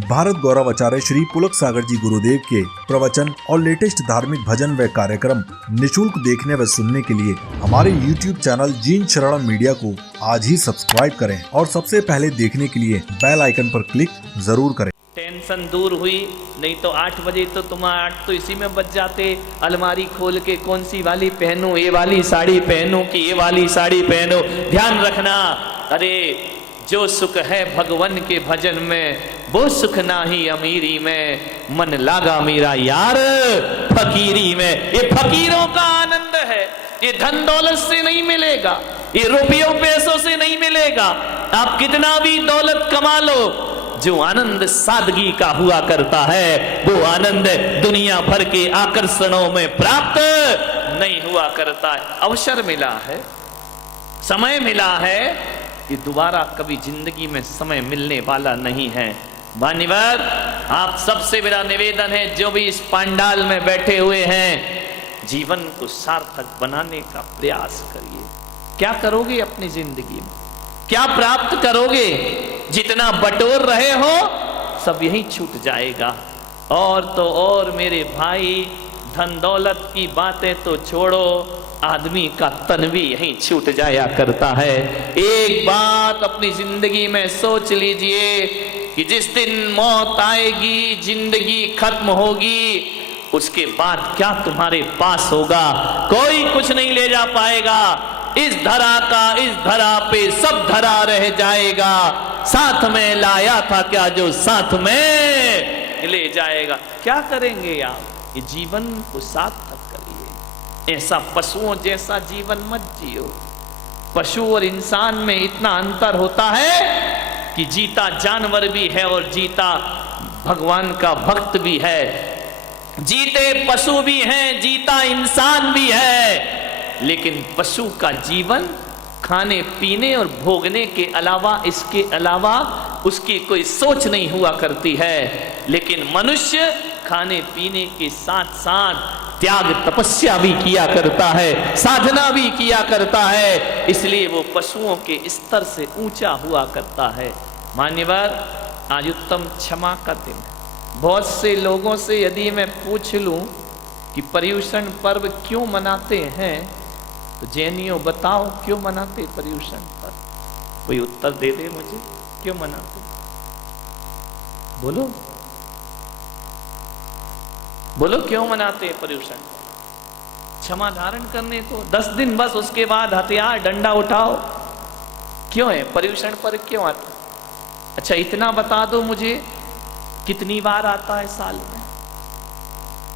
भारत गौरव आचार्य श्री पुलक सागर जी गुरुदेव के प्रवचन और लेटेस्ट धार्मिक भजन व कार्यक्रम निशुल्क देखने व सुनने के लिए हमारे YouTube चैनल जीन शरणम मीडिया को आज ही सब्सक्राइब करें और सबसे पहले देखने के लिए बेल आइकन पर क्लिक जरूर करें। टेंशन दूर हुई, नहीं तो 8 बजे तो तुम्हारा 8 तो इसी में बच जाते। अलमारी खोल के कौन सी वाली पहनूं, ये वाली साड़ी पहनूं कि ये वाली साड़ी पहनूं। ध्यान रखना, अरे जो सुख है भगवान के भजन में, वो सुख नाही अमीरी में। मन लागा मेरा यार फकीरी में। ये फकीरों का आनंद है, ये धन दौलत से नहीं मिलेगा, ये रुपयों पैसों से नहीं मिलेगा। आप कितना भी दौलत कमा लो, जो आनंद सादगी का हुआ करता है वो आनंद दुनिया भर के आकर्षणों में प्राप्त नहीं हुआ करता है। अवसर मिला है, समय मिला है, ये दोबारा कभी जिंदगी में समय मिलने वाला नहीं है। मान्यवर, आप सबसे मेरा निवेदन है, जो भी इस पंडाल में बैठे हुए हैं, जीवन को सार्थक बनाने का प्रयास करिए। क्या करोगे अपनी जिंदगी में, क्या प्राप्त करोगे? जितना बटोर रहे हो सब यही छूट जाएगा। और तो और मेरे भाई, धन दौलत की बातें तो छोड़ो, आदमी का तन भी यहीं छूट जाया करता है। एक बात अपनी जिंदगी में सोच लीजिए कि जिस दिन मौत आएगी, जिंदगी खत्म होगी, उसके बाद क्या तुम्हारे पास होगा? कोई कुछ नहीं ले जा पाएगा। इस धरा का इस धरा पे सब धरा रह जाएगा। साथ में लाया था क्या जो साथ में ले जाएगा? क्या करेंगे आप? ये जीवन को सार्थक करिए। ऐसा पशुओं जैसा जीवन मत जियो। पशु और इंसान में इतना अंतर होता है कि जीता जानवर भी है और जीता भगवान का भक्त भी है। जीते पशु भी हैं, जीता इंसान भी है। लेकिन पशु का जीवन खाने पीने और भोगने के अलावा, इसके अलावा उसकी कोई सोच नहीं हुआ करती है। लेकिन मनुष्य खाने पीने के साथ साथ त्याग तपस्या भी किया करता है, साधना भी किया करता है, इसलिए वो पशुओं के स्तर से ऊंचा हुआ करता है। मान्यवर, आज उत्तम क्षमा का दिन है। बहुत से लोगों से यदि मैं पूछ लूं कि पर्युषण पर्व क्यों मनाते हैं, तो जैनियों बताओ क्यों मनाते पर्युषण पर्व? कोई उत्तर दे दे मुझे, क्यों मनाते? बोलो बोलो, क्यों मनाते हैं पर्युषण? क्षमा धारण करने को 10 दिन बस, उसके बाद हथियार डंडा उठाओ। क्यों है पर्युषण पर्व, क्यों आता? अच्छा इतना बता दो मुझे, कितनी बार आता है साल में?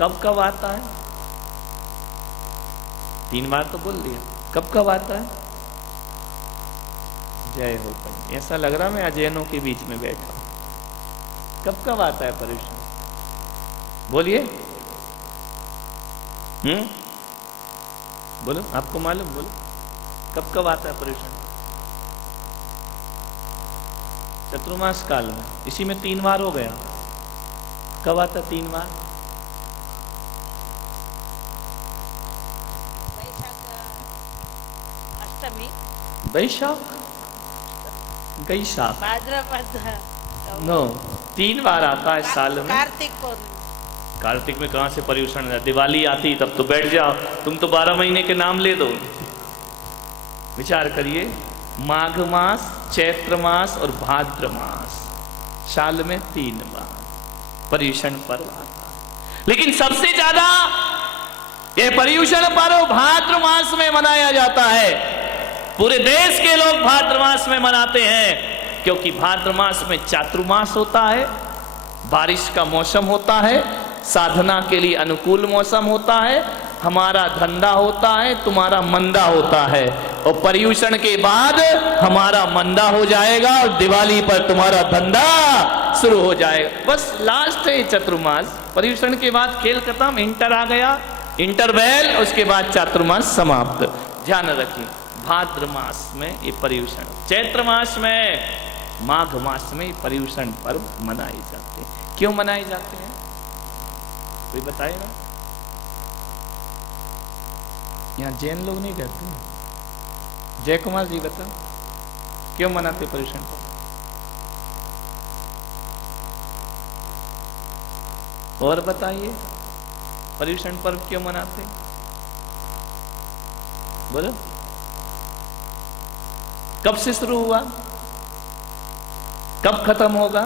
कब कब आता है? 3 बार तो बोल दिया। कब कब आता है? जय हो भाई, ऐसा लग रहा मैं अजैनों के बीच में बैठा हूं। कब कब आता है पर्युषण? बोलिए। बोलो, आपको मालूम? बोलो कब कब आता है पर्युषण? चतुर्मास काल में, इसी में 3 बार हो गया। कब आता 3 बार? वैशाख, गैशाख, नो, 3 बार आता है साल में। कार्तिक में कहां से पर्युषण है? दिवाली आती तब तो बैठ जाओ, तुम तो 12 महीने के नाम ले दो। विचार करिए, माघ मास, चैत्र मास और भाद्र मास, साल में 3 बार पर्युषण पर्व आता है। लेकिन सबसे ज्यादा यह पर्युषण पर्व भाद्र मास में मनाया जाता है। पूरे देश के लोग भाद्र मास में मनाते हैं, क्योंकि भाद्र मास में चातुर्मास होता है, बारिश का मौसम होता है, साधना के लिए अनुकूल मौसम होता है, हमारा धंधा होता है, तुम्हारा मंदा होता है। और पर्युषण के बाद हमारा मंदा हो जाएगा और दिवाली पर तुम्हारा धंधा शुरू हो जाएगा। बस लास्ट है चतुर्मास, पर्युषण के बाद खेल खत्म, इंटर आ गया, इंटरवेल, उसके बाद चातुर्मास समाप्त। ध्यान रखिए, भाद्र मास में ये पर्युषण, चैत्र मास में, माघ मास में पर्युषण पर्व मनाए जाते हैं। क्यों मनाए जाते हैं कोई बताएगा? यहाँ जैन लोग नहीं कहते। जय कुमार जी बताओ, क्यों मनाते पर्युषण पर्व? और बताइए पर्युषण पर्व क्यों मनाते? बोलो, कब से शुरू हुआ, कब खत्म होगा?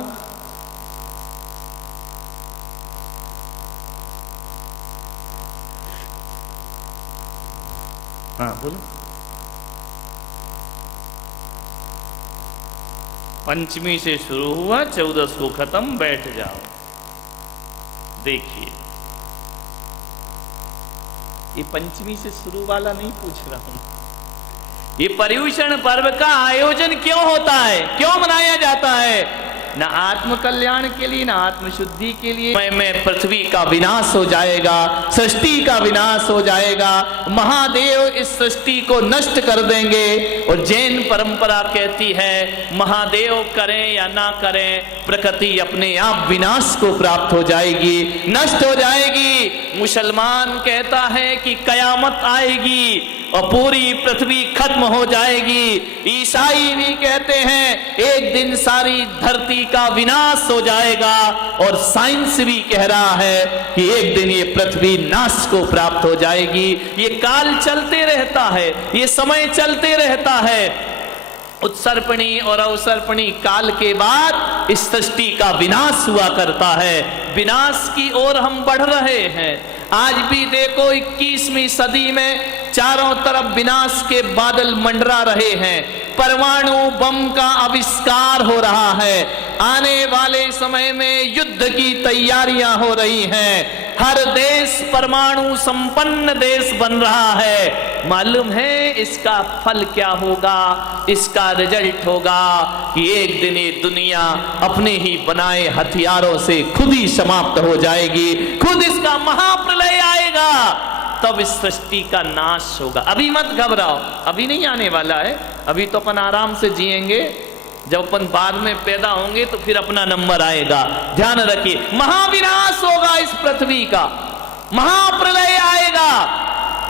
हाँ बोलो। पंचमी से शुरू हुआ, 14 को खत्म, बैठ जाओ। देखिए, ये पंचमी से शुरू वाला नहीं पूछ रहा हूं, ये पर्युषण पर्व का आयोजन क्यों होता है, क्यों मनाया जाता है? न आत्म कल्याण के लिए, न आत्म शुद्धि के लिए। में पृथ्वी का विनाश हो जाएगा, सृष्टि का विनाश हो जाएगा, महादेव इस सृष्टि को नष्ट कर देंगे। और जैन परंपरा कहती है महादेव करें या ना करें, प्रकृति अपने आप विनाश को प्राप्त हो जाएगी, नष्ट हो जाएगी। मुसलमान कहता है कि कयामत आएगी और पूरी पृथ्वी खत्म हो जाएगी। ईसाई भी कहते हैं एक दिन सारी धरती का विनाश हो जाएगा। और साइंस भी कह रहा है कि एक दिन ये पृथ्वी नाश को प्राप्त हो जाएगी। ये काल चलते रहता है, ये समय चलते रहता है। उत्सर्पणी और अवसर्पणी काल के बाद इस सृष्टि का विनाश हुआ करता है। विनाश की ओर हम बढ़ रहे हैं। आज भी देखो 21वीं सदी में चारों तरफ विनाश के बादल मंडरा रहे हैं। परमाणु बम का आविष्कार हो रहा है। आने वाले समय में युद्ध की तैयारियां हो रही हैं। हर देश परमाणु संपन्न देश बन रहा है। मालूम है इसका फल क्या होगा? इसका रिजल्ट होगा कि एक दिन ये दुनिया अपने ही बनाए हथियारों से खुद ही समाप्त हो जाएगी, खुद इसका महाप्रलय आएगा, तब इस सृष्टि का नाश होगा। अभी मत घबराओ, अभी नहीं आने वाला है। अभी तो अपन आराम से जिएंगे, जब अपन बाद में पैदा होंगे तो फिर अपना नंबर आएगा। ध्यान रखिए, महाविनाश होगा इस पृथ्वी का, महाप्रलय आएगा,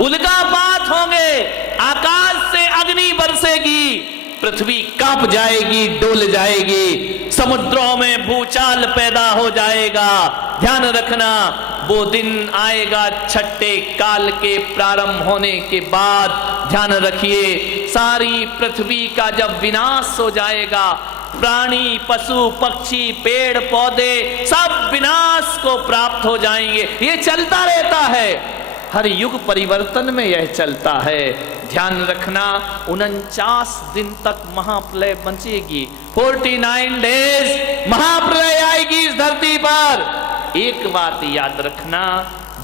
उल्कापात होंगे, आकाश से अग्नि बरसेगी, पृथ्वी कांप जाएगी, डोल जाएगी, समुद्रों में भूचाल पैदा हो जाएगा। ध्यान रखना, वो दिन आएगा छठे काल के प्रारंभ होने के बाद। ध्यान रखिए, सारी पृथ्वी का जब विनाश हो जाएगा, प्राणी पशु पक्षी पेड़ पौधे सब विनाश को प्राप्त हो जाएंगे। ये चलता रहता है, हर युग परिवर्तन में यह चलता है। ध्यान रखना, 49 दिन तक महाप्रलय बचेगी। 49 डेज महाप्रलय आएगी इस धरती पर। एक बात याद रखना,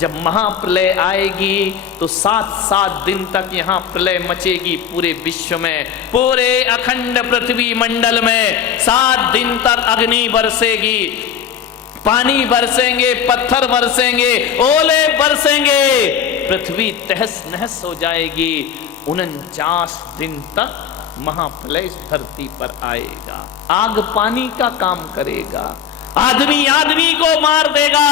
जब महाप्रलय आएगी तो 7 दिन तक यहां प्रलय मचेगी पूरे विश्व में, पूरे अखंड पृथ्वी मंडल में 7 दिन तक अग्नि बरसेगी, पानी बरसेंगे, पत्थर बरसेंगे, ओले बरसेंगे, पृथ्वी तहस नहस हो जाएगी। 49 दिन तक महाप्रलय इस धरती पर आएगा। आग पानी का काम करेगा, आदमी आदमी को मार देगा,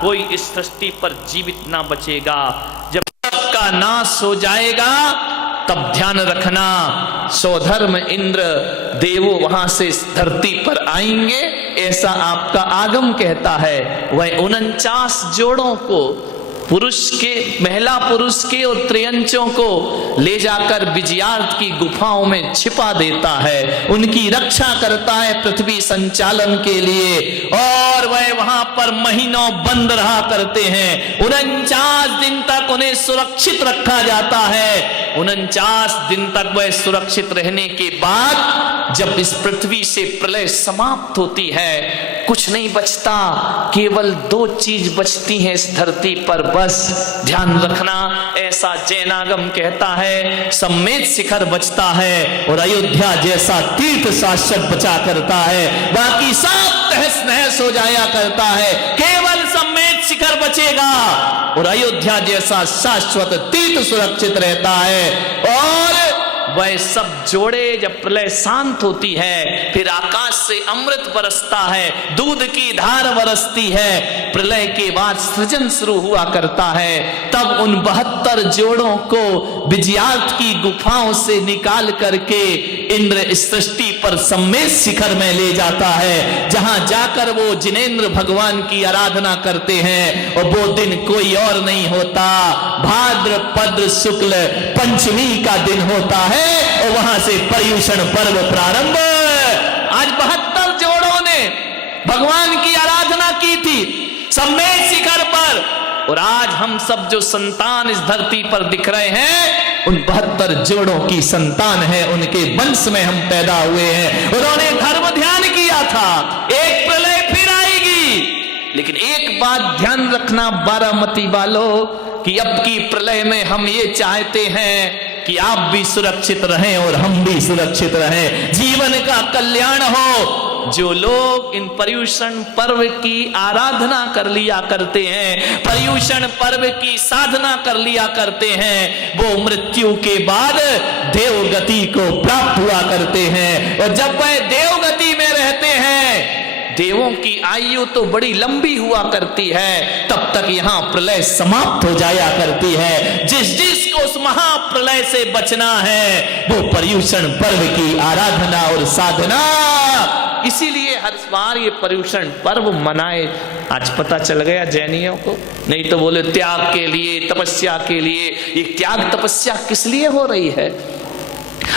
कोई इस सृष्टि पर जीवित ना बचेगा। जब सबका नाश हो जाएगा तब ध्यान रखना, सौधर्म इंद्र देवो वहां से इस धरती पर आएंगे, ऐसा आपका आगम कहता है। वह 49 जोड़ों को, पुरुष के, महिला पुरुष के और त्रियंचों को ले जाकर विजयार्थ की गुफाओं में छिपा देता है, उनकी रक्षा करता है पृथ्वी संचालन के लिए, और वह वहां पर महीनों बंद रहा करते हैं। 49 दिन तक उन्हें सुरक्षित रखा जाता है। 49 दिन तक वह सुरक्षित रहने के बाद जब इस पृथ्वी से प्रलय समाप्त होती है, कुछ नहीं बचता, केवल 2 चीज बचती हैं इस धरती पर बस। ध्यान रखना, ऐसा जैनागम कहता है, सम्मेद शिखर बचता है और अयोध्या जैसा तीर्थ शाश्वत बचा करता है, बाकी सब तहस नहस हो जाया करता है, केवल सम्मेद शिखर बचेगा और अयोध्या जैसा शाश्वत तीर्थ सुरक्षित रहता है। और वह सब जोड़े जब प्रलय शांत होती है, फिर आकाश से अमृत बरसता है, दूध की धार बरसती है, प्रलय के बाद सृजन शुरू हुआ करता है। तब उन 72 जोड़ों को विजयार्थ की गुफाओं से निकाल करके इंद्र सृष्टि पर सम्मेद शिखर में ले जाता है, जहां जाकर वो जिनेंद्र भगवान की आराधना करते हैं। और वो दिन कोई और नहीं होता, भाद्रपद शुक्ल पंचमी का दिन होता है और वहां से पर्युषण पर्व प्रारंभ। आज 72 जोड़ों ने भगवान की आराधना की थी सम्मेद शिखर पर, और आज हम सब जो संतान इस धरती पर दिख रहे हैं उन 72 जोड़ों की संतान है, उनके वंश में हम पैदा हुए हैं। उन्होंने धर्म ध्यान किया था, एक प्रलय फिर आएगी, लेकिन एक बात ध्यान रखना बारामती वालों कि अब की प्रलय में हम ये चाहते हैं कि आप भी सुरक्षित रहें और हम भी सुरक्षित रहें, जीवन का कल्याण हो। जो लोग इन पर्युषण पर्व की आराधना कर लिया करते हैं, पर्युषण पर्व की साधना कर लिया करते हैं, वो मृत्यु के बाद देवगति को प्राप्त हुआ करते हैं। और जब वह देवगति में रहते हैं, देवों की आयु तो बड़ी लंबी हुआ करती है, तब तक यहां प्रलय समाप्त हो जाया करती है। जिसको उस महाप्रलय से बचना है वो पर्युषण पर्व की आराधना और साधना, इसीलिए हर बार ये पर्युषण पर्व मनाए। आज पता चल गया जैनियों को, नहीं तो बोले त्याग के लिए, तपस्या के लिए। ये त्याग तपस्या किस लिए हो रही है?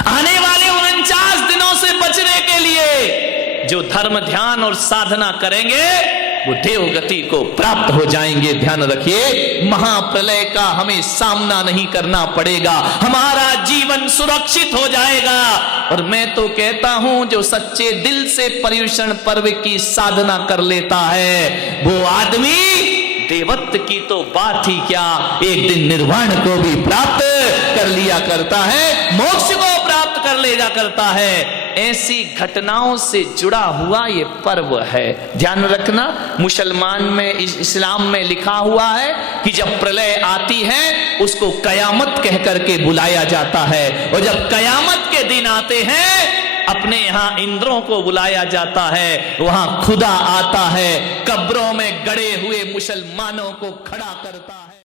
आने वाले 49 दिनों से बचने के लिए। जो धर्म ध्यान और साधना करेंगे वो देवगति को प्राप्त हो जाएंगे। ध्यान रखिए, महाप्रलय का हमें सामना नहीं करना पड़ेगा, हमारा जीवन सुरक्षित हो जाएगा। और मैं तो कहता हूं जो सच्चे दिल से पर्युषण पर्व की साधना कर लेता है वो आदमी देवत्व की तो बात ही क्या, एक दिन निर्वाण को भी प्राप्त कर लिया करता है, मोक्ष को प्राप्त कर लेगा करता है। ऐसी घटनाओं से जुड़ा हुआ ये पर्व है। ध्यान रखना, मुसलमान में, इस्लाम में लिखा हुआ है कि जब प्रलय आती है उसको कयामत कह करके बुलाया जाता है, और जब कयामत के दिन आते हैं अपने यहां इंद्रों को बुलाया जाता है, वहां खुदा आता है, कब्रों में गड़े हुए मुसलमानों को खड़ा करता है।